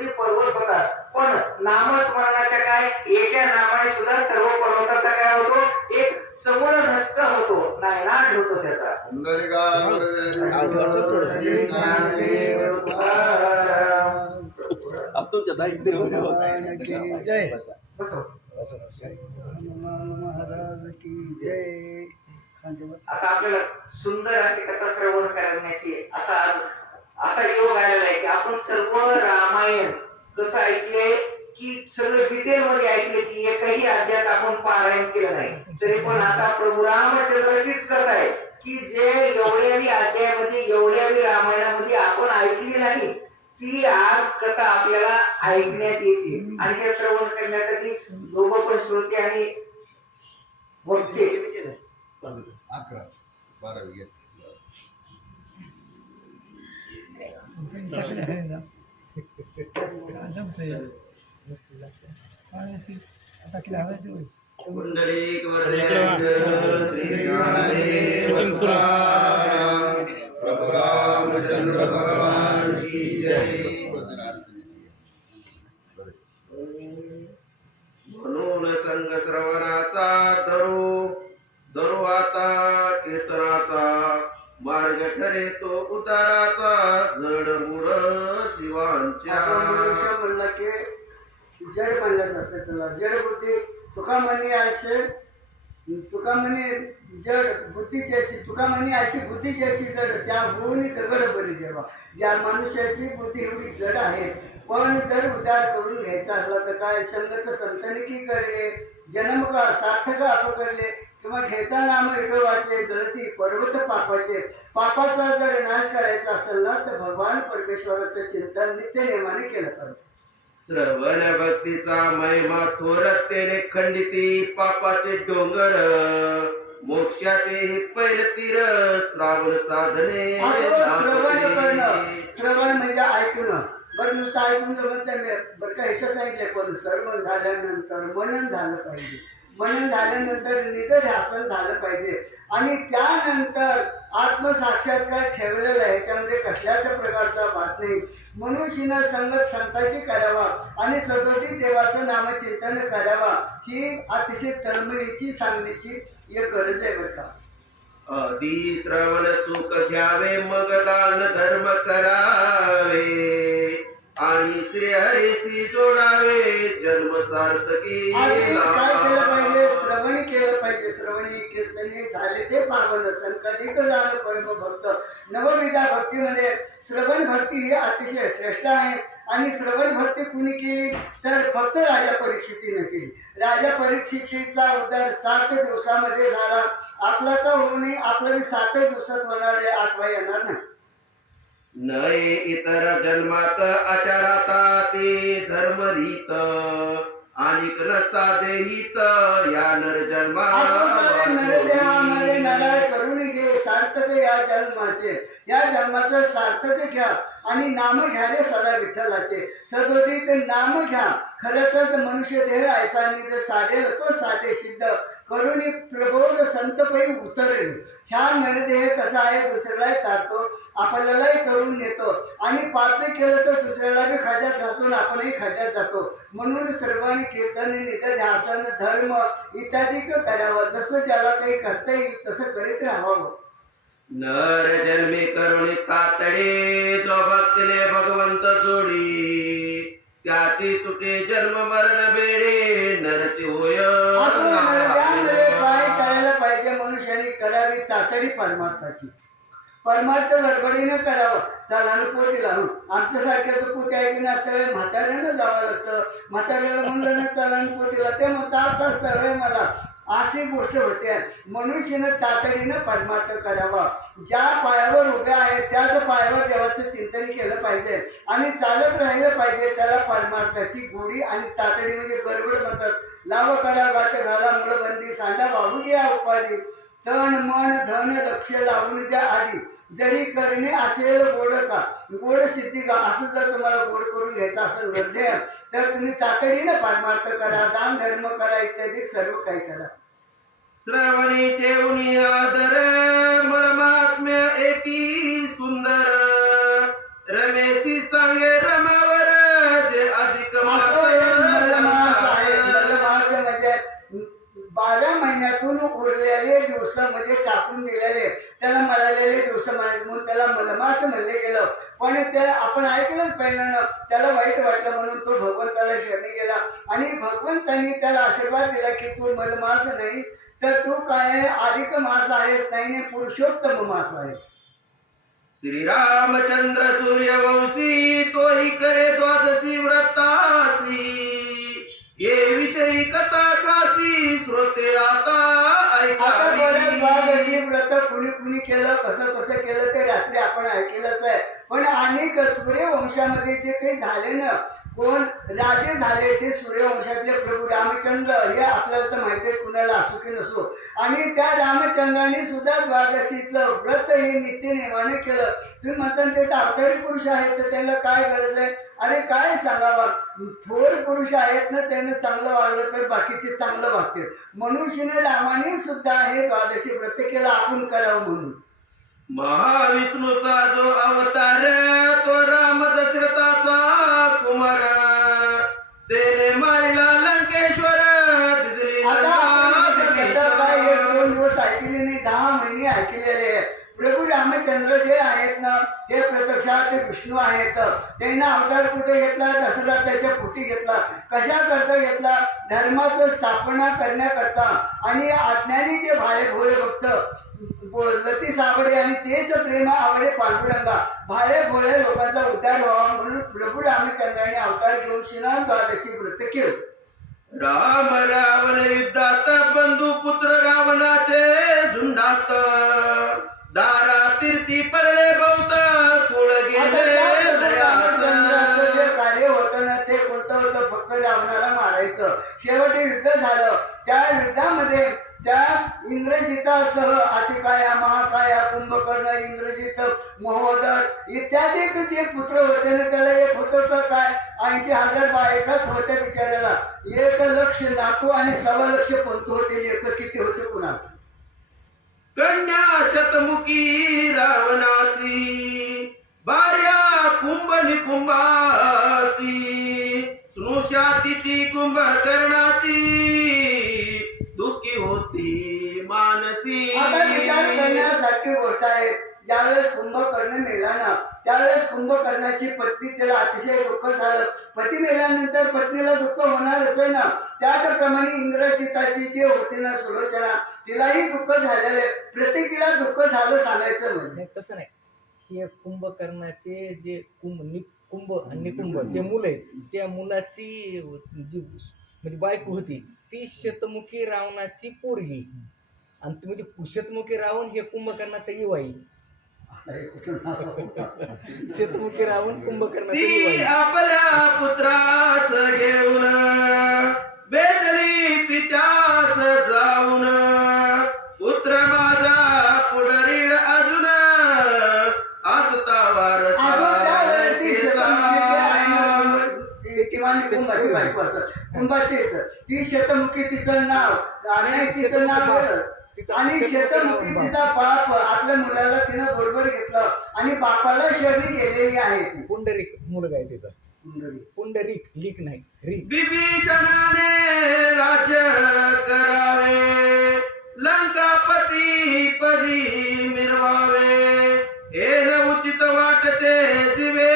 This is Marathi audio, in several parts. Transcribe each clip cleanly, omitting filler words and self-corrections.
ती पर्वत होतात, पण नामस्मरणाच्या काय एका नामाने सुद्धा सर्व पर्वताचा काय होतो, एक समूळ नष्ट होतो, नायनाट होतो त्याचा. जय असं आपल्याला सुंदर अशी कथा श्रवण करण्याची असा योग आलेला आहे की आपण सर्व रामायण कसं ऐकले की सगळं डिटेल मध्ये ऐकले की एकही अध्याय आपण पारायण केलं नाही, तरी पण आता प्रभू रामचंद्राचीच कथा आहे की जे एवढ्याही अध्यायामध्ये एवढ्याही रामायणामध्ये आपण ऐकली नाही ती आज कथा आपल्याला ऐकण्यात येते. आणि हे श्रवण करण्यासाठी दोघं पण श्रोते आणि वक्ते 11-12 पुंडलिक वरदेव श्री गणेश प्रभु रामचंद्र भगवान की जय. म्हणून संग श्रवणाचा धरू आता कीर्तनाचा मार्ग ठरे तो उताराचा जडमुड जीवांच्या. म्हणलं की जड मानलं जातं त्याला. जड बुद्धी तुका म्हणे असे तुका म्हणे जड बुद्धीची तुका म्हणे अशी बुद्धी ज्याची जड त्या होऊन दगड बरी देवा. ज्या मनुष्याची बुद्धी एवढी जड आहे, पण जर उद्धार करून घ्यायचा असला तर काय संगत संतनी की करले जन्म का सार्थक आप करले किंवा घेता नाम विठोबाचे गळती पर्वत पापाचे. पापाचा जर नाश करायचा असेल ना तर भगवान परमेश्वराचं चिंतन नित्य नेमाने केलं पाहिजे. श्रवण भक्तीचा महिमा थोरतेने खंडिती पापाचे डोंगर मोक्षाचे हे पैल तीर श्रावण साधने. श्रवण करणं, श्रवण म्हणजे ऐकणं. बरं नुसतं ऐकून जमत नाही बरं का. इथं सांगितलं पण श्रवण झाल्यानंतर मनन झालं पाहिजे. मनन झाल्यानंतर निधध्यासन झालं पाहिजे आणि त्यानंतर आत्मसाक्षात्कार ठेवलेला आहे. त्यामध्ये कसल्याच प्रकारचा बात नाही. मनुष्यनं संगत संतांची करावा आणि सदोदित देवाचं नामचिंतन करावा ही अतिशय तळमळीची सांगण्याची एक गरज आहे बरं का. आधी श्रवण सुख घ्यावे मग दान धर्म करावे आणि श्री हरीशी जोडावे जन्म सार्थकी. काय केलं पाहिजे? श्रवण केलं पाहिजे. श्रवणी कीर्तनी झाले ते पावन संकटिक झालं परम भक्त. नवविधा भक्तीमध्ये श्रवण भक्ती ही अतिशय श्रेष्ठ आहे. आणि श्रवण भक्ती कुणी केली तर फक्त राजा परीक्षितीने केली. राजा परीक्षितीचा उद्धार 7 दिवसामध्ये झाला. आपला तर होऊ नये, आपलं 7 दिवसात होणार आहे, 8वा येणार नाही. नये इतर जन्मात आचाराता ते धर्म रीत आणि नसता देहित या नर नरदेवामध्ये नरा करून घे सार्थक या जन्माचे. या जन्माचं सार्थक घ्या आणि नाम घ्याले सदा विठ्ठलाचे. सदोदित नाम घ्या. खरंच मनुष्य देह ऐसा निज साधेल तो साधे सिद्ध करुणी प्रबोध संतपै उतरेल. ह्या नरदेह कसा आहे दुसऱ्यालाही काढतो, आपल्यालाही करून नेतो आणि पाप केलं तर दुसऱ्याला बी खड्यात जातो, आपणही खड्यात जातो. म्हणून सर्वांनी कीर्तन निधध्यासन धर्म इत्यादी करावं. जसं ज्याला काही करता येईल तसं करीत राहावं. नर जन्मी करुणी तातडे जो भक्तीने भगवंत जोडी त्याची तुटे जन्म मरण बेडे नरची होय. काय करायला पाहिजे? मनुष्याने करावी तातडी परमार्थाची. परमार्थ गडबडीनं करावं. चलानं पोटी लावून आमच्यासारख्याचं पोटी ऐकून असतं म्हाताऱ्यानं जावं लागतं. म्हाताऱ्याला म्हणलं ना चलानं पोटीला ते म्हणतात असतं मला अशी गोष्ट होते. मनुष्यानं तातडीनं परमार्थ करावा. ज्या पायावर उभ्या आहेत त्याच पायावर देवाचं चिंतन केलं पाहिजे आणि चालत राहिलं पाहिजे. त्याला परमार्थाची गोडी आणि तातडी म्हणजे गडबड म्हणतात. लाव करा गाठ घाला मुळबंदी सांडा वाहू घ्या उपाधी तन मन धन लक्ष लावून द्या आधी जरी करणे असेल गोड का गोड सिद्धी का. असं जर तुम्हाला गोड करून घ्यायचं असेल वैद्य तर तुम्ही तातडीनं परमार्थ करा, दान धर्म करा इत्यादी सर्व काही करा. श्रवणी ठेवणी आदर महात्म्य एकी सुंदर रमेशी सांगे रमावर विभीषणानं त्याला वाईट वाटलं म्हणून तो भगवंताला शरणी गेला आणि भगवंतांनी त्याला आशीर्वाद दिला की तू मलमास नाहीस तर तू काय आहे, अधिक मास आहेस, नाही पुरुषोत्तम मास आहेस. श्रीरामचंद्र सूर्यवंशी तोही करे द्वादशी व्रतासी ये विषयी कथा खासी श्रोते आता आता बरं ऐकावी. द्वादशी व्रत कुणी कुणी केलं कसं कसं केलं ते रात्री आपण ऐकलंच आहे. पण अनेक सूर्यवंशामध्ये जे काही झाले ना कोण राजे झाले ते सूर्यवंशातले प्रभू रामचंद्र हे आपल्याला तर माहिती आहे कुणाला असो की नसो. आणि त्या रामचंद्राने सुद्धा द्वादशीचं व्रत हे नित्यनेमाने केलं. तुम्ही म्हणता ते अवतारी पुरुष आहेत तर त्यांना काय गरज आहे. अरे काय सांगावं, थोर पुरुष आहेत ना त्यानं चांगलं वागलं तर बाकीचे चांगलं वागतील. मनुष्यने रामाने सुद्धा हे द्वादशी व्रत केलं आपण करावं म्हणून. महाविष्णूचा जो अवतार तो राम दशरथाचा कुमार तेने मारिला लंकेश्वर दिदली आता आपण लंका इथे कथा काय 1-2 दिवस ऐकले नाही, 10 महिने ऐकलेले आहेत. प्रभू रामचंद्र जे आहेत ना ते प्रत्यक्षात ते विष्णू आहेत. त्यांना अवतार कुठे घेतला, दशरथाच्या पोटी घेतला. कशा करता घेतला, धर्माचं स्थापना करण्याकरता. आणि अज्ञानी जे भाळे भोळे भक्त लती साबडे आणि तेच प्रेमा आवडे पांडुरंगा भाळे भोळे लोकांचा उद्धार व्हावा म्हणून प्रभू रामचंद्राने अवतार घेऊन शिना द्वादशी व्रत केलं. राम रावण युद्धात बंधू पुत्र रावणाचे झुंडात दारा तीर्थी पडले बहुत कुळ गेले रामचंद्राचं जे कार्य होतं ना ते कोणतं होतं, फक्त रावणाला मारायचं. शेवटी युद्ध झालं. त्या युद्धामध्ये त्या इंद्रजितासह अतिकाया महाकाया कुंभकर्ण इंद्रजित महोदर इत्यादी जे पुत्र होते ना त्याला एक होतं काय 80,000 बायकाच होत्या बिचाऱ्याला. 1,00,000 नातू आणि 1,15,00,000 पंतू होते. लेख किती होते कुणा. कन्या शतमुखी रावणाची भार्या कुंभ निकुंभाची स्नुषा तिची कुंभकर्णाची दुःखी होती मानसी. आता विचार करण्यासारखी गोष्ट आहे. ज्यावेळेस कुंभकर्ण मेला ना त्यावेळेस कुंभकर्णाची पत्नी त्याला अतिशय दुःख झालं. पती मेल्यानंतर पत्नीला दुःख होणारच आहे ना. त्याचप्रमाणे इंद्रजिताची जी होती ना सुलोचना तिलाही दुःख झालेलं आहे. प्रत्येकीला दुःख झालं सांगायचं म्हणजे तसं नाही. हे कुंभकर्णाचे जे कुंभ आणि निकुंभ जे मुलं आहेत त्या मुलाची जी म्हणजे बायको होती ती शतमुखी रावणाची पोरगी. आणि म्हणजे शतमुखी रावण हे कुंभकर्णाचा युवाई. शतमुखी रावण कुंभकर्णाचा ती युवाई. आपल्या पुत्रास घेऊन बेदली तिच्यास जाऊन पुत्र माझा पुढरील अजून असता कुंभाची बायको असत. कुंभाचीच ती शतमुखी तिचं नाव आणि तिचं नाव आणि शतमुखी तिचा बाप आपल्या मुलाला तिनं बरोबर घेतलं आणि बापाला शरणी गेलेली आहे ती. पुंडरीक मुलगा आहे तिचा. पुंडरीक लिक नाही रीक. विभीषणाने राज्य करावे लंकापती पदी मिरवावे हे न उचित वाटते जीवे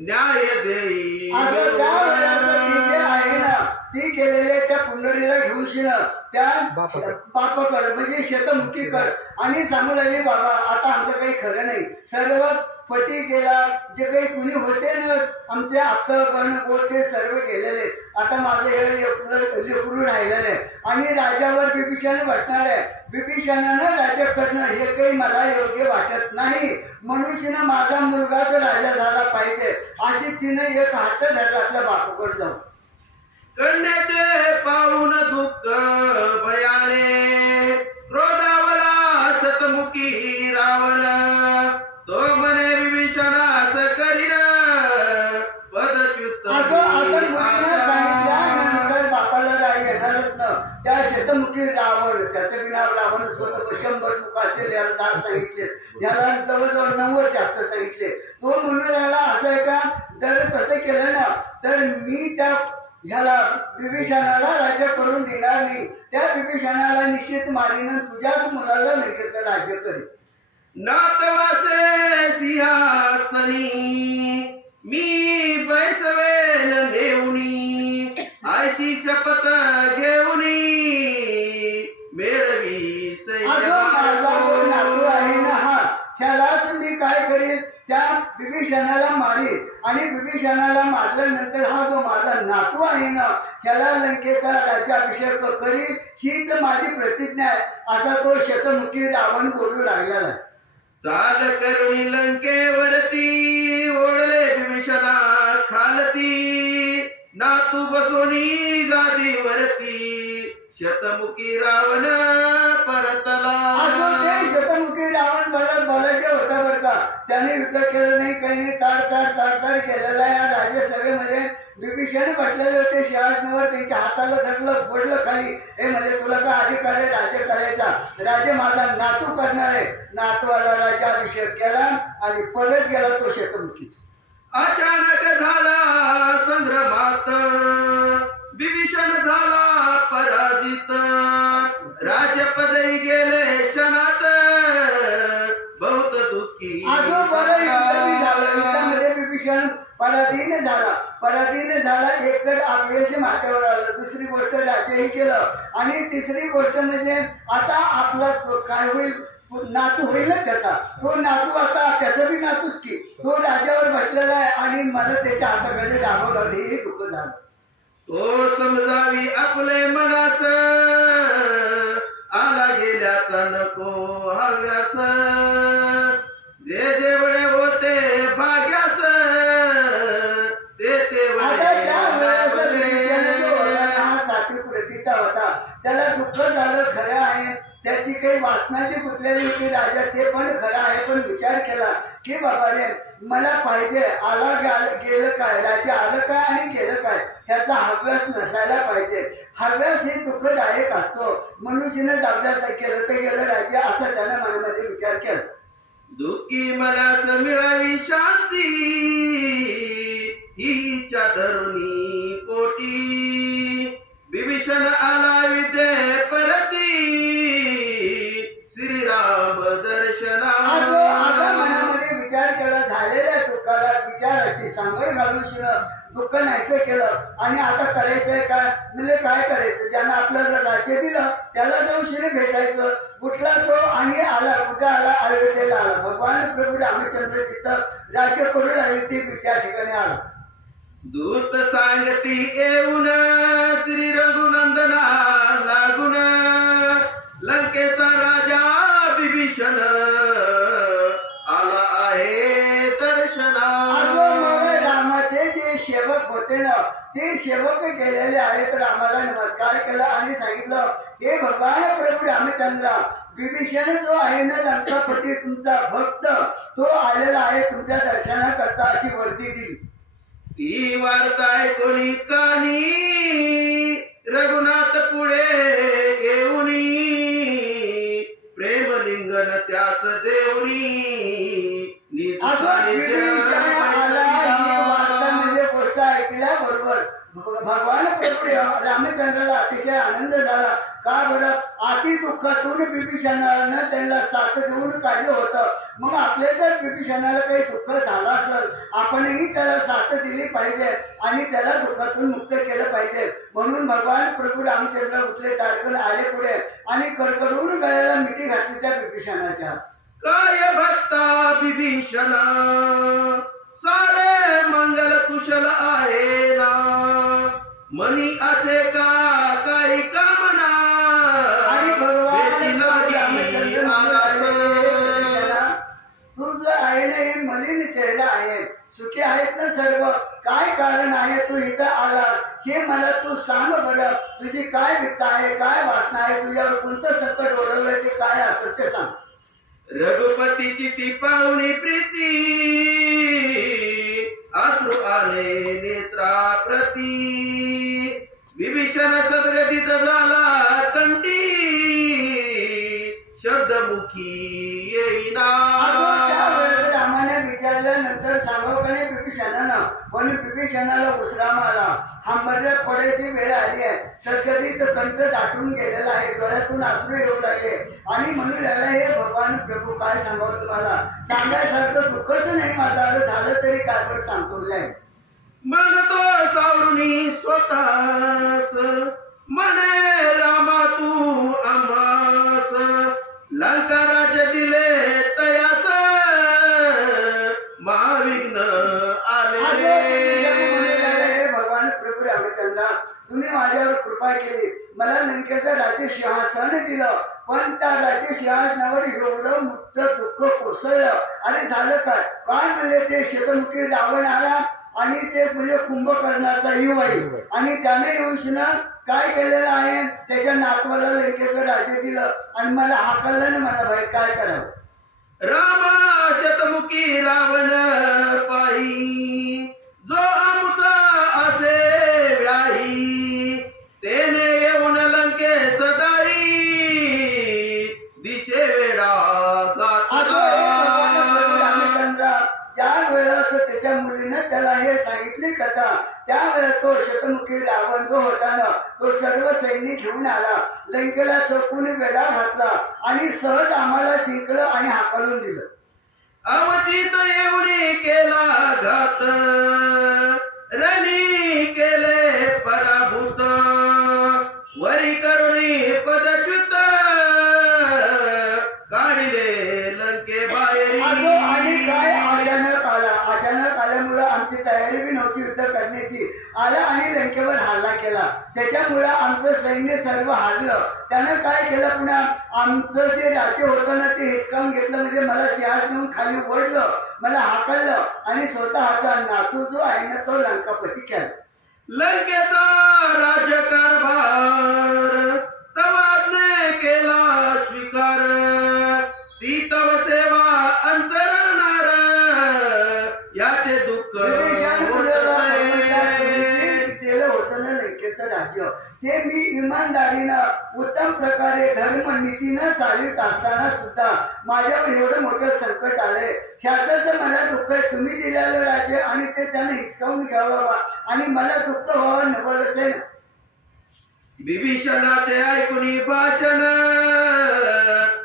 न्याय देई. असं त्या वेळेला ती जे आहे ना ती गेलेले त्या पुंडरीला घेऊन शिणं त्या बापाकडे म्हणजे शतमुखीकडे आणि सांगू लागली बाबा आता आमचं काही खरं नाही. सर्व पती गेला जे काही कुणी होते ना आमचे आप्तगण ते सर्व गेलेले. आता माझं हे लेकरू राहिलेलं आहे आणि राजावर विभीषण बसणार आहे. विभीषणानं राज्य करणं हे काही मला योग्य वाटत नाही. मनुष्यनं माझा मुलगाच राजा झाला पाहिजे अशी तिनं एक हात धरला आपल्या बापाकडे जाऊन. कन्याचे पाहून दुःख भयाने क्रोधावला शतमुखी रावण तो म्हणे विभीषणास करीन पदच्युत. सांगितल्यानंतर बापाला राग येणारच ना. त्या शतमुखी रावण त्याचं बिना रावण स्वतः 100 मुख असेल याला 10 सांगितले. याला जवळजवळ 90 जास्त सांगितले. तो म्हणून राहिला असं आहे का जर तसं केलं ना तर मी त्या ह्याला विभीषणाला राज्य करून देणार नाही. त्या विभीषणाला निश्चित मारीन तुझ्याच मुलाला लगेच राज्य करेल. नातवासे सिंहासनी अशी शपथ घेऊनी मेळवी अजून माझा जो नातू आहे ना हा त्यालाच मी काय करील त्या विभीषणाला मारील आणि विभीषणाला मारल्यानंतर हा जो माझा नातू आहे ना त्याला लंकेचा राज्याभिषेक करील हीच माझी प्रतिज्ञा आहे असा तो शतमुखी रावण बोलू लागलेला आहे. चाल करुणी लंकेवरती ओढले विभीषणा खालती नातू बसोनी गादीवरती शतमुखी रावण परतला. अजून ते शतमुखी रावण बलाढ्य होता बरं का. त्याने युद्ध केलं नाही काही नाही ताड केलेला आहे. या राज्यसभेमध्ये विभीषण बसलेले होते सिंहासनावर त्यांच्या हाताला धरलं फोडलं खाली. हे म्हणजे तुला काय अधिकार आहे राज्य करायचा. राज्य माझा नातू करणार आहे. नातवाला राज्याभिषेक केला आणि परत गेला तो शतमुखी. अचानक झाला संग्रामात विभीषण झाला पराजित राजपदरी गेले क्षणात बहुत दुःखी. अजून बरं युद्ध बी झालं. युद्धामध्ये विभीषण पराधीन झाला. एक तर अपयश माथ्यावर आलं. दुसरी गोष्ट राज्यही केलं आणि तिसरी गोष्ट म्हणजे आता आपला काय होईल नातू होईल ना त्याचा. तो नातू आता त्याचा बी नातूच की तो राज्यावर बसलेला आहे आणि मला त्याच्या हाताखाली राबवलं हे दुःख झालं. तो समजावी आपले मनास आला गेल्याचा नको हव्यास जे जेवढे होते भाग्यास ते आता त्या वेळेस विभीषण जो होता ना, हा सात्विक प्रतीचा होता. त्याला दुःख झालं खरं आहे. त्याची काही वासनाची गुंतलेली होती राजा ते पण खरं आहे. पण विचार केला की बाबा रे मला पाहिजे आला गेलं काय राज्य आलं काय आणि गेलं काय त्याचा हव्यास नसायला पाहिजे. हव्यास हे दुःखदायक असतो. मनुष्याने जागदाचं केलं तर गेलं राज्य असं त्यानं मनामध्ये विचार केला. दुःखी मनास मिळावी शांती हिच्या धरुणी पोटी विभीषण आला विद्ये परती श्रीराम दर्शना. असा मनामध्ये विचार केला. झालेल्या दुःखाला विचाराची सांगड घालून दुःख नाहीसं केलं आणि आता करायचंय काय म्हणजे काय करायचं. ज्यानं आपल्याला राज्य दिलं त्याला जाऊन शिने भेटायचं. कुठला तो आणि आला कुठं आला अयोध्येला आला. भगवान प्रभू रामचंद्र तिथं राज्य करू लागले ती त्या ठिकाणी आला. दूत सांगती येऊन श्री रघुनंदना लागून लंकेचा राजा विभीषण आला आहे दर्शना. रामाचे जे सेवक होते ना ते सेवक गेलेले आहेत. रामाला नमस्कार केला आणि सांगितलं हे भगवान प्रभू रामचंद्र विभीषण जो आहे ना लंकापती तुमचा भक्त तो आलेला आहे तुमच्या दर्शनाकरता अशी वर्दी दिली. ही वार्ता कोणी कानी रघुनाथ पुढे येऊनी प्रेमलिंगन त्यास देऊनी म्हणजे गोष्ट ऐकल्याबरोबर भगवान प्रभू रामचंद्राला अतिशय आनंद झाला. का बरं अति दुःखातून विभीषणानं त्यांना साथ देऊन काढलं होतं. मग आपले जर विभीषणाला काही दुःख झालं असेल आपणही त्याला साथ दिली पाहिजे आणि त्याला दुःखातून मुक्त केलं पाहिजे. म्हणून भगवान प्रभू रामचंद्र उठले तारकन आले पुढे आणि कडकडून गळ्याला मिठी घातली त्या विभीषणाच्या. काय भक्ता विभीषणा सारे मंगल कुशल आहे ना मनी असे का काही कामना आणि भगवान तुझं आहे ना हे मलिन चेहरा आहे. सुखी आहेत ना सर्व. काय कारण आहे तू इथं आलास हे मला तू सांग बरं. तुझी काय वित्त आहे काय वासना आहे तुझ्यावर कोणतं संकट ओढवलंय ते काय असं ते सांग. रघुपतीची ती पाहुणी प्रीती अश्रू आले नेत्रा प्रती विभीषण सद्गतीत झाला कंठी शब्दमुखी येईना. रामाने विचारल्यानंतर सांगोकणे विभीषणानं पण विभीषणाला विश्राम आला. हांबरल्या पडायची वेळ आली आहे. सद्गतीत कंठ दाटून गेलेला आहे. डोळ्यातून अश्रू येऊ लागले आणि म्हणू लागला हे भगवान प्रभू काय सांगावं तुम्हाला. सांगायसारखं दुःखच नाही माझं झालं तरी काय सांगतो नाही. मग तो सावरुनी स्वतःस म्हणे रामा तू आम्हास लंका राज्य दिले तयास महाविघ्न आले. हे भगवान प्रभू रामचंद्र, तुम्ही माझ्यावर कृपा केली, मला लंकेचं राज्य सिंहासन दिलं, पण त्या राज्य सिंहासनावर एवढं मोठं दुःख कोसळलं. आणि झालं काय म्हणले, ते शेतमुखी रावण आला आणि ते म्हणजे कुंभकर्णाचा युवाई, आणि त्याने येऊन काय केलेलं आहे, त्याच्या नातवाला लंकेचं राज्य दिलं आणि मला हाकललं ना. मला भाई काय करावं. रामा शतमुखी रावण पाही जो आमचा असे व्याही तेने येऊन लंकेच दारी दिशे वेडा रामचंद्र ज्या वेळेस त्याच्या मुलीनं त्याला हे सांगितली कथा, त्यावेळेस तो शतमुखी रावण जो होता ना, तो सर्व सैनिक घेऊन आला, लंकेला चौकून वेढा घातला आणि सहज आम्हाला जिंकलं आणि हाकलून दिलं. अवचित एवढी केला घात रणी केले पराभूत वरी करुणी पदच्युत काढिले लंके आणि काय बाहेर. अचानक आल्यामुळं आमची तयारी बी नव्हती युद्ध करण्याची. आला आणि लंकेवर हल्ला केला, त्याच्यामुळं आमचं सैन्य सर्व हारलं. त्यानं काय केलं, पुन्हा आमचं जे राज्य होतं ना ते हिसकावून घेतलं. म्हणजे मला सिंहासनावरून खाली ओढलं, मला हाकललं आणि स्वतःचा नातू जो आहे ना तो लंकापती केला. लंकेचा राज्यकारभार तवाज्ञे केला स्वीकार ती तव सेवा अंतरणार याचे दुःख दिलं होतं ना लंकेचं राज्य, ते मी इमानदारीनं उत्तम प्रकारे धर्मनीतीनं चालित असताना सुद्धा माझ्यावर एवढं मोठं संकट आलंय. ह्याचं जर मला दुःख आहे, तुम्ही दिलेलं राज्य आणि ते त्यानं हिसकावून घ्यावं आणि मला दुःख व्हावं नवलच आहे. विभीषणाचे ऐकुनी भाषण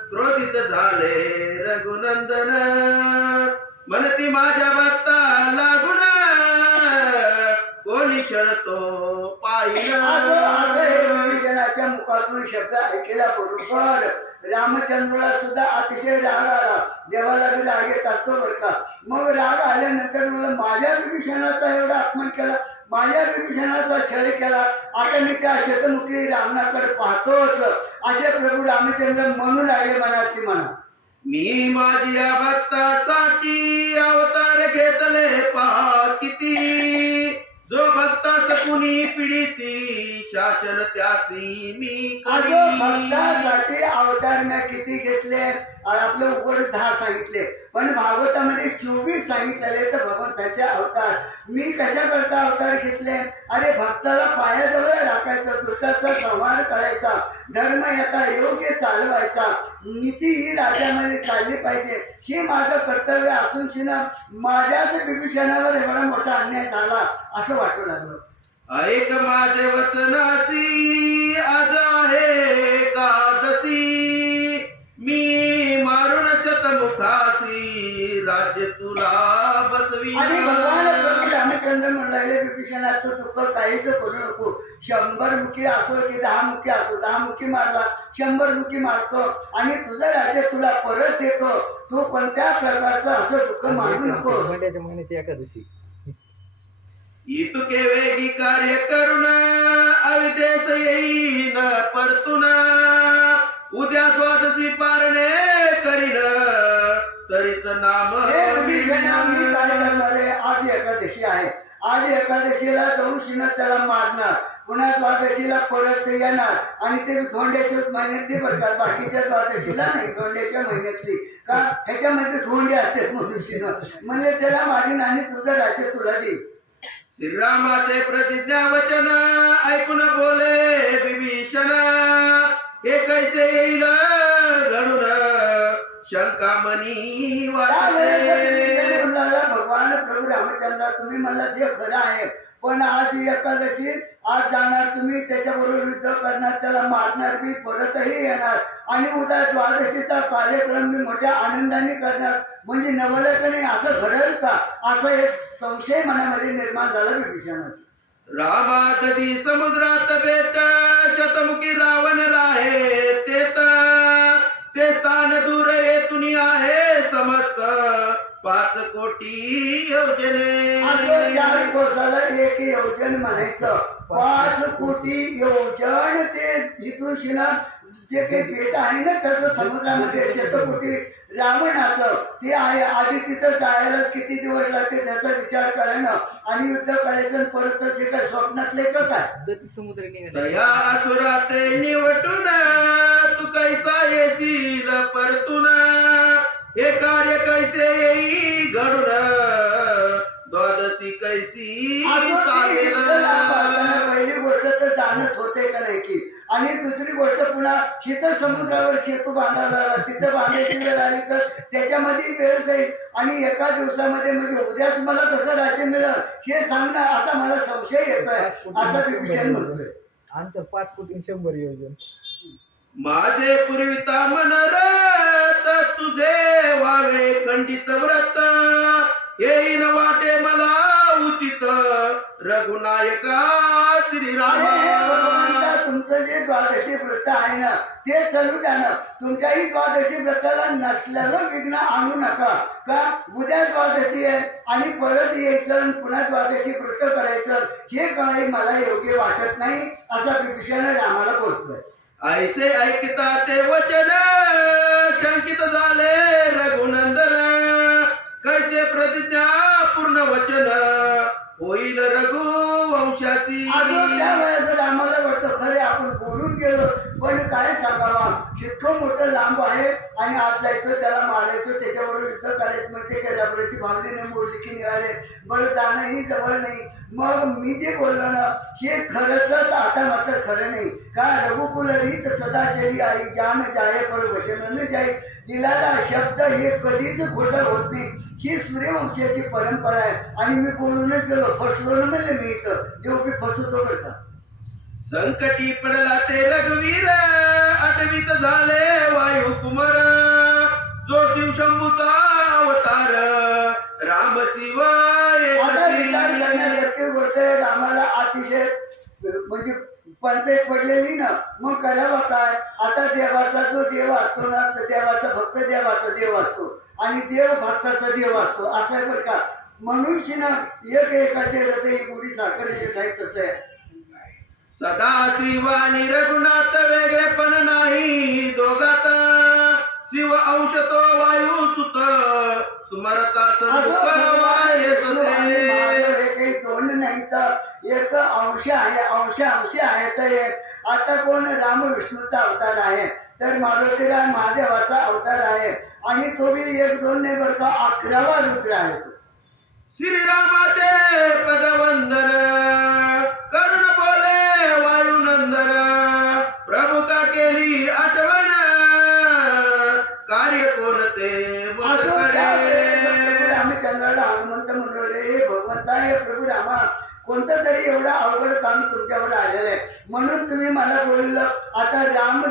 क्रोधित झाले रघुनंदन म्हणती माझ्या भक्ता लागून कोणी खेळतो विभीषणाच्या मुखातून शब्द ऐकला बरोबर रामचंद्राला सुद्धा अतिशय राग आला. देवाला बी राग येत असतो बरं का. मग राग आल्यानंतर मला माझ्या विभीषणाचा एवढा अपमान केला, माझ्या विभीषणाचा छळ केला, आता मी त्या शतमुखी रावणाकडे पाहतोच असे प्रभू रामचंद्र म्हणू लागले मनातली मना. मी माझ्या भक्तासाठी अवतार घेतले पहा किती जो भक्तास कुणी पिढीती शासन त्यासी मी भक्तासाठी अवतार मी किती घेतले, आपलं उघड 10 सांगितले, पण भागवतामध्ये 24 सांगितलेले तर भगवंताचे अवतार. मी कशा करता अवतार घेतले, अरे भक्ताला पायाजवळ राखायचा, दुष्टाचा संहार करायचा, धर्म याचा योग्य चालवायचा, नीती ही राज्यामध्ये चालली पाहिजे, हे माझं कर्तव्य असून शिना माझ्याच विभीषणावर एवढा मोठा अन्याय झाला असं वाटू लागलं. ऐक माझे वचनासी आज आहे एकादशी मी मारून शतमुखासी राज्य तुला बसवी. आणि भगवान प्रभू रामचंद्र म्हणले विभीषणात तू दुःख काहीच करू नको, 100 मुखी असो की 10 मुखी असो, 10 मुखी मारला 100 मुखी मारतो आणि तुझं राज्य तुला परत देतो, तू कोणत्या प्रकारचं असं दुःख मानू नको. महिन्याची एकादशी इतुके वेगी कार्य करुण अविदेश येईन परतुन उद्या द्वादशी पारणे करीन तरीच नाम. हे विभीषणा मी काय करणार आहे, आज एकादशी आहे, आज एकादशीला जाऊन शिना त्याला मारणार, पुन्हा द्वादशीला परत येणार आणि ते धोंड्याच्या महिन्यातली बरं, बाकीच्या द्वादशीला नाही, धोंड्याच्या महिन्यातली का ह्याच्यामध्ये धोंडे असते मनुष्यनं म्हणले त्याला मारीन आणि तुझं राज्य तुला देईल. श्रीरामाचे प्रतिज्ञा वचन ऐकून बोले विभीषण हे कैसे येईल घडून शंका मनी वाटते. भगवान प्रभू रामचंद्र तुम्ही मला जे खरं आहे, पण आज एकादशी आज जाणार तुम्ही, त्याच्याबरोबर युद्ध करणार, त्याला मारणार बी, परतही येणार आणि उद्या द्वादशीचा कार्यक्रम मी मोठ्या आनंदाने करणार, म्हणजे नवलकणे असं घडेल का, असा एक संशय मनामध्ये निर्माण झाला विभीषणाचा. रामा नदी समुद्रात बेट शतमुखी रावण राहे ते स्थान दूर येथून आहे समस्त 5 कोटी योजने. असं 4 कोसाला 1 योजन म्हणायचं. 5 कोटी योजन ते इथून शिना जे काही बेट आहे ना त्याचं समुद्रामध्ये शतकोटी रावणाचं ते आहे. आधी तिथं जायलाच किती दिवस लागते त्याचा विचार करणं आणि युद्ध करायचं आणि परत तसे काय स्वप्नातले का काय दया असुरा ते निवटून तू कैसा येशील परतून हे कार्य कैसे येई घडून द्वादशी कैसी चालेल. पहिली गोष्ट तर जाणत होते का नाही की आणि दुसरी गोष्ट पुन्हा तिथं समुद्रावर सेतू बांधायला तिथं बांधायची वेळ आली तर त्याच्यामध्ये वेळ जाईल आणि एका दिवसामध्ये म्हणजे उद्याच मला कसं राज्य मिळेल हे सांगणं असा मला संशय येतोय असा विषय म्हणतोय. अंतर 5 कोटी 100 योजन. माझे पूर्विता मनरत तुझे व्हावे खंडित व्रत येईन वाटे मला उचित रघुनायका श्रीराम. तुमचं जे द्वादशी व्रत आहे ना ते चालू द्या ना. तुमच्याही द्वादशी व्रताला नसलेलं विघ्न आणू नका का उद्या द्वादशी आहे आणि परत यायचं आणि पुन्हा द्वादशी व्रत करायचं हे काही मला योग्य वाटत नाही असा विभीषण रामाला बोलतोय. ऐसे ऐकता ते वचन शंकित झाले रघुनंदन कैसे प्रतिज्ञा पूर्ण वचन होईल रघुवंशाची. अजून त्या वेळेस रामाला वाटतं खरे आपण बोलून गेलो पण काय सांगावा इतकं मोठं लांब आहे आणि आज जायचं त्याला मारायचं त्याच्याबरोबर युद्ध करायचं म्हणजे काय रबराची भावली नाही मोडली की निघाले बरं जाणंही जवळ नाही. मग मी जे बोललो ना हे खरंच आता मात्र खरं नाही का रघुकुल रीत सदा चली आई ज्ञान जाय पर वचन न जाय. दिलाला शब्द हे कधीच खोटं होत नाही ही सूर्यवंशाची परंपरा आहे आणि मी बोलूनच गेलो फसलो ना म्हणले मी इथं देव मी फसवतो करता. संकटी पडला ते रघुवीर आठवीत झाले वायू कुमार जो शिव शंभूचा अवतार राम शिव आता विचार करण्यासारखी गोष्ट आहे. रामाला अतिशय म्हणजे पंचायत पडलेली ना मग करावं काय. आता देवाचा जो देव असतो ना तर देवाचा भक्त देवाचा देव असतो आणि देव भक्ताचा देव असतो असं आहे बरं का. मनुष्य ना एक एकाचे हृदय गुढी साखर येत आहे तसं आहे. सदा शिव आणि रघुनाथ वेगळेपण नाही दोघात शिव अंश तो वायू सुत स्मरता काही दोन नाही तर एक अंश आहे अंश आहे तर एक आता कोण राम विष्णूचा अवतार आहे तर मारुतीराय महादेवाचा अवतार आहे आणि तो बी 1-2 नाही बरं का 11वा रुद्र आहे. श्रीरामाचे पदवंदन करुण बोले वायुनंदन प्रभू का केली आठवण कार्य कोणते रामचंद्राला हनुमंत म्हणले हे भगवंता हे प्रभू रामा कोणतं तरी एवढं अवघड काम तुमच्यावर आलेलं आहे म्हणून तुम्ही मला बोललं. आता राम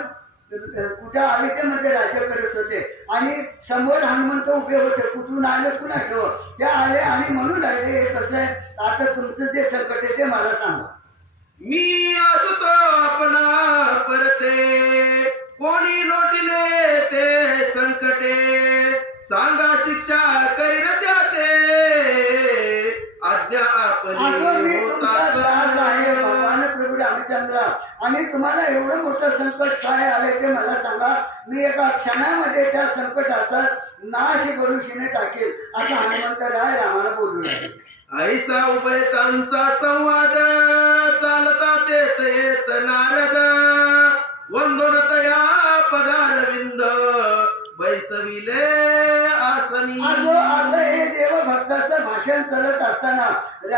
कुठं आले ते मध्ये राज्य करत होते आणि समोर हनुमंत उभे होते कुठून आले कुणा ठेव ते आले आणि म्हणून आले हे कसं आहे आता तुमचं जे संकट आहे ते मला सांगा. मी असतो आपणा परते कोणी लोटिले ते संकटे सांगा शिक्षा करीन त्याते आज्ञा आपली आहे भगवान प्रभू रामचंद्र आणि तुम्हाला एवढं मोठं संकट काय आले ते मला सांगा. मी एका क्षणामध्ये त्या संकटाचा नाश करून शिने टाकेल असं हनुमंतराय रामाला बोलू लागले. ऐसा उभयतांचा संवाद चालता तेत येत नारद वंदन तया पदारविंद बैसविले आसनी. आता हे देवभक्ताचं भाषण चालत असताना हे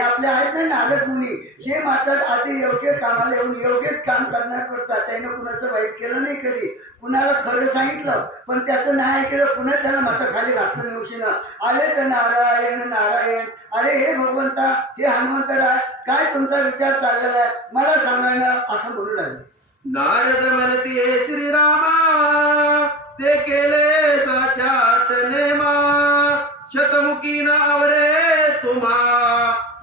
आपले आहेत ना नारद मुनी हे मात्र आधी योग्य कामाला येऊन योग्यच काम करणार पडतात. त्याने कुणाचं वाईट केलं नाही कधी कुणाला खरं सांगितलं पण त्याचं नाही केलं पुन्हा त्याला मात्र खाली घातलं नवशीनं आले तर नारायण नारायण. अरे हे भगवंता हे हनुमंतराय काय तुमचा विचार चाललेला आहे मला सांगायला असं बोलू लागले. नारद म्हणती हे श्रीरामा ते केले साचाट नेमा शतमुखी न आवरे तुम्हा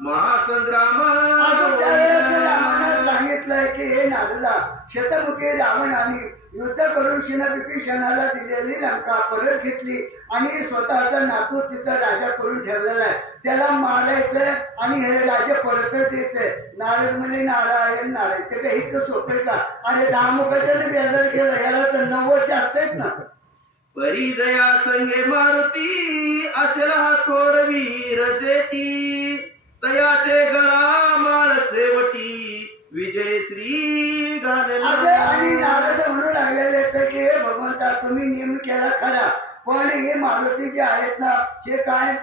महासंग्राम अजून त्यावेळेस रामानं सांगितलंय की हे नारदा, शतमुखी रावणाने युद्ध करून विभीषणाला दिलेली लंका परत घेतली आणि स्वतःचा नातू तिथं राजा करून ठेवलेला आहे, त्याला मारायचंय आणि हे राज्य परत द्यायचंय. नारद म्हणजे नारायण नारायण, ते काही इतकं सोपं का? आणि 10 मुखाच्या बेजार केलं, याला तर 90 जास्त आहेत ना. परिदया संगे मारुती असेल हा थोर वीर जेती, तयाचे गळा माळ सेवटी विजय श्री असे आणि नारद म्हणू लागलेले तर की हे भगवंता, तुम्ही नियम केला खरा, पण हे मारुती जे आहेत ना, हे काय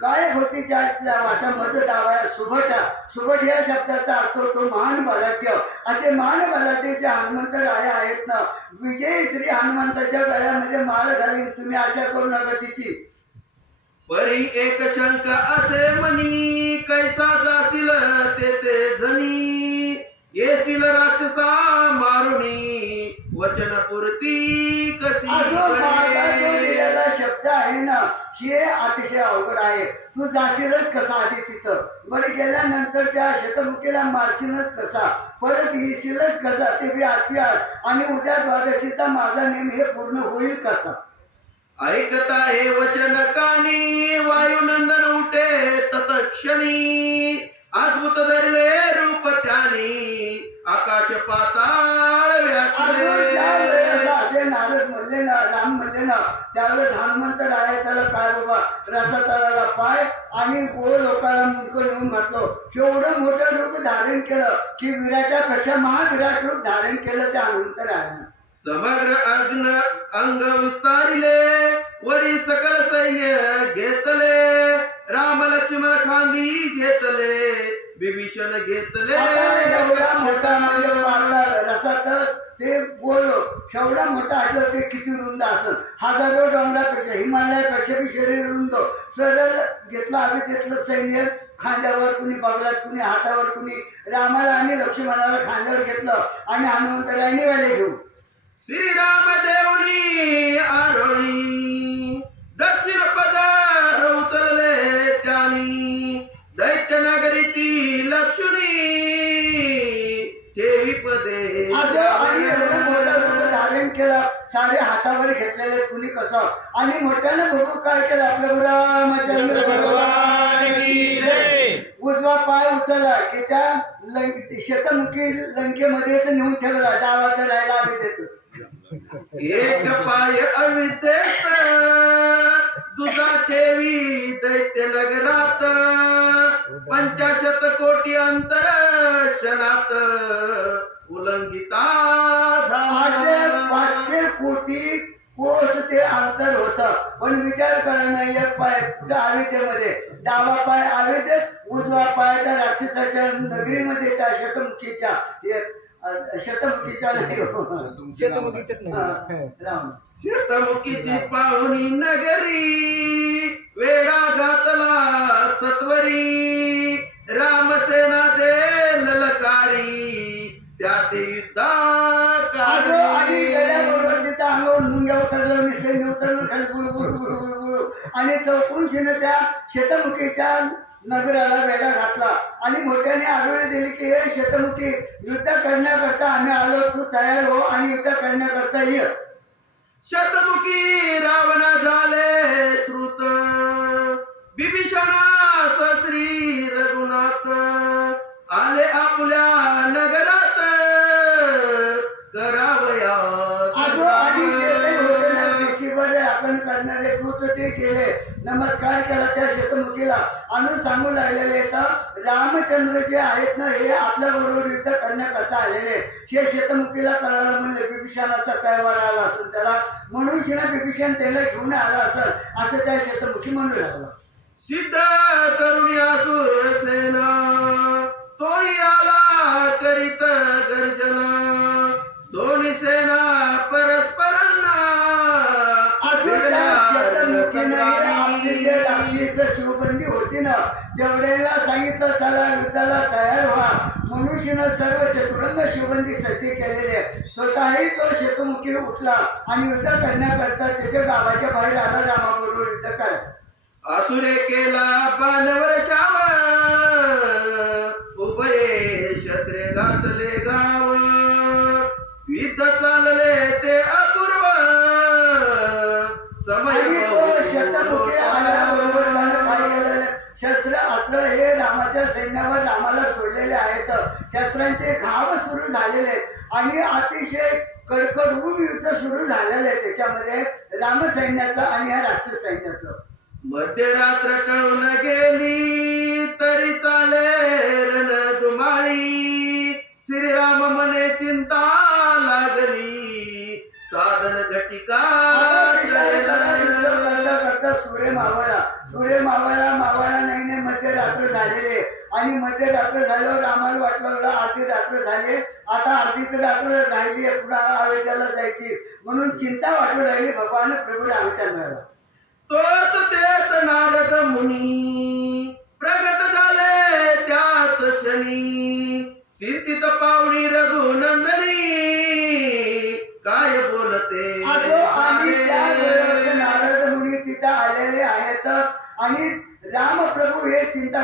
काय होती त्या वाटामध्ये डावा सुभट या शब्दाचा अर्थ होतो महान बलाढ्य. असे महान बलाढ्य जे हनुमंतराय आहेत ना, विजय श्री हनुमंताच्या गळ्यामध्ये माळ घालीन, तुम्ही आशा करू नका तिची. परी एक शंक असे मनी, कैसा जाशील तेथे जनी, येशील राक्षसा मारुनी, वचनपूर्ती कशी असो माझा जो घडे. दिलेला शब्द आहे ना, हे अतिशय अवघड आहे. तू जाशीलच कसा आधी तिथं, बरं गेल्यानंतर त्या शतमुखीला मारशीलच कसा, परत येशीलच कसा, ते बी आजची आज, आणि उद्या द्वादशीचा माझा नेम हे पूर्ण होईल कसा. ऐकता हे वचन कानी, वायुनंदन उठे तत्क्षणी, अद्भुत धरले रूप त्यानी, आकाश पाताळ अजून ज्या वेळेस व्यापले. असे नारद म्हणले ना, राम म्हणले ना, त्यावेळेस हनुमंतराय त्याला काय बाबा रसातळाला पाय आणि गोळ लोकांना मुंडकं नेऊन घातलं. एवढं मोठं रूप धारण केलं की विराटापेक्षा महाविराट रूप धारण केलं त्या हनुमंतरायानं. समग्र अंग विस्तारिले, वरी सकल सैन्य घेतले, राम लक्ष्मण खांदी घेतले, विभीषण घेतले. आता एवढा मोठा म्हणजे पारला रसातळ ते बोललो, एवढा मोठा असलं ते किती रुंद असेल, हजारो डोंगरापेक्षा हिमालयापेक्षा बी शरीर रुंद. सरळ घेतलं आम्ही घेतलं सैन्य, खांद्यावर कुणी बगलात कुणी हातावर कुणी, रामाला आणि लक्ष्मणाला खांद्यावर घेतलं आणि हनुमंतराय निघाले घेऊन. श्रीराम देवनी आरोळी, दक्षिण पदार उचलले त्यानी, दैत्य नगरीती लक्ष्मी ठेवी पदे. असं आणि एवढं मोठं रूप धारण केलं, सारे हातावर घेतलेले कुणी कसं, आणि मोठ्यानं बघू काय केलं आपलं रामचंद्र भगवान की जय. उजवा पाय उचलला की त्या शतमुखी लंकेमध्ये नेऊन ठेवला, डावा तर राहायला आम्ही देतो. एक पाय अविद्येत, दुजा ठेवी दैत्य नगरात, 50 कोटी अंतर क्षणात उल्लंघिता असे 500 कोटी कोस ते अंतर होतं. पण विचार करणं, एक पाय आविद्येमध्ये, डावा पाय आविद्येत, उजवा पाय त्या राक्षसाच्या नगरीमध्ये, त्या शतमुखीच्या नाही शेतमुखीचंच नाही. राम शतमुखीची पाहुणी नगरी, वेडा घातला सत्वरी, रामसेना दे ललकारी, त्या ते आणि गेल्याबरोबर तिथं अंगावर मुंग्या उतरलं, सैन्य उतरलं खाली बुळू आणि चौकूनशीनं त्या शतमुखीच्या नगराला वेढा घातला आणि मोठ्याने आरोळी दिली की हे शतमुखी, युद्ध करण्याकरता आम्ही आलो, तू तयार हो आणि युद्ध करण्याकरता ये. शतमुखी रावण झाले श्रुत, विभीषणास श्री रघुनाथ, आले आपल्या नगरात करावया. आणि जे काही होते ना ऋषीवर आपण करणारे दूत ते केले, नमस्कार केला त्या शतमुखीला, आणून सांगू लागलेले तर रामचंद्र जे आहेत ना, हे आपल्या बरोबर युद्ध करण्याकरता आलेले. हे शतमुखीला कळालं, म्हणले विभीषणाचा काय वार आला असेल त्याला, म्हणून शिना विभीषण त्याला घेऊन आला असेल असं त्या शतमुखी म्हणू लागला. सिद्ध करुणी असुर सेना, तोही आला करीत गर्जना, दोन्ही सेना परस्परांना आपली जे राक्षस शिवबंदी होती ना, तेवढ्याला सांगितलं चला युद्धाला तयार व्हा, मनुष्यनं सर्व चतुरंग शिवबंदी सज्ज केलेले. स्वतःही तो शतमुखी उठला आणि युद्ध करण्याकरता त्याच्या गावाच्या बाहेर आला रामाबरोबर युद्ध करा. असुरे केला बाणवर शावर, घातले गाव युद्ध चालले ते अपूर्व समय आणि तो शतमुखी आल्याबरोबर त्यानं काय केलेलं? शस्त्र अस्त्र हे रामाच्या सैन्यावर रामाला सोडलेले आहेत. शस्त्रांचे घाव सुरू झालेले आहेत आणि अतिशय कडकडून युद्ध सुरू झालेलं आहे त्याच्यामध्ये राम सैन्याचं आणि ह्या राक्षस सैन्याचं. मध्यरात्र टळून गेली तरी चाले रणधुमाळी श्रीराम मने चिंता लागली साधन घटिका करता सूर्य मावळा नाही मध्यरात्र झालेले आणि मध्यरात्र झाल्यावर आम्हाला वाटलं अर्धी रात्र झाली, आता अर्धीच रात्र राहिली, पुन्हा अयोध्याला जायची म्हणून चिंता वाटू राहिली भगवान प्रभू रामचंद्राला. तोच तेच नारद मुनी प्रगट झाले त्याच क्षणी चिंतित पावणी रघुनंदनी काय बोलते असो आणि त्या वेळेस नारद मुनी तिथं आलेले आहेत आणि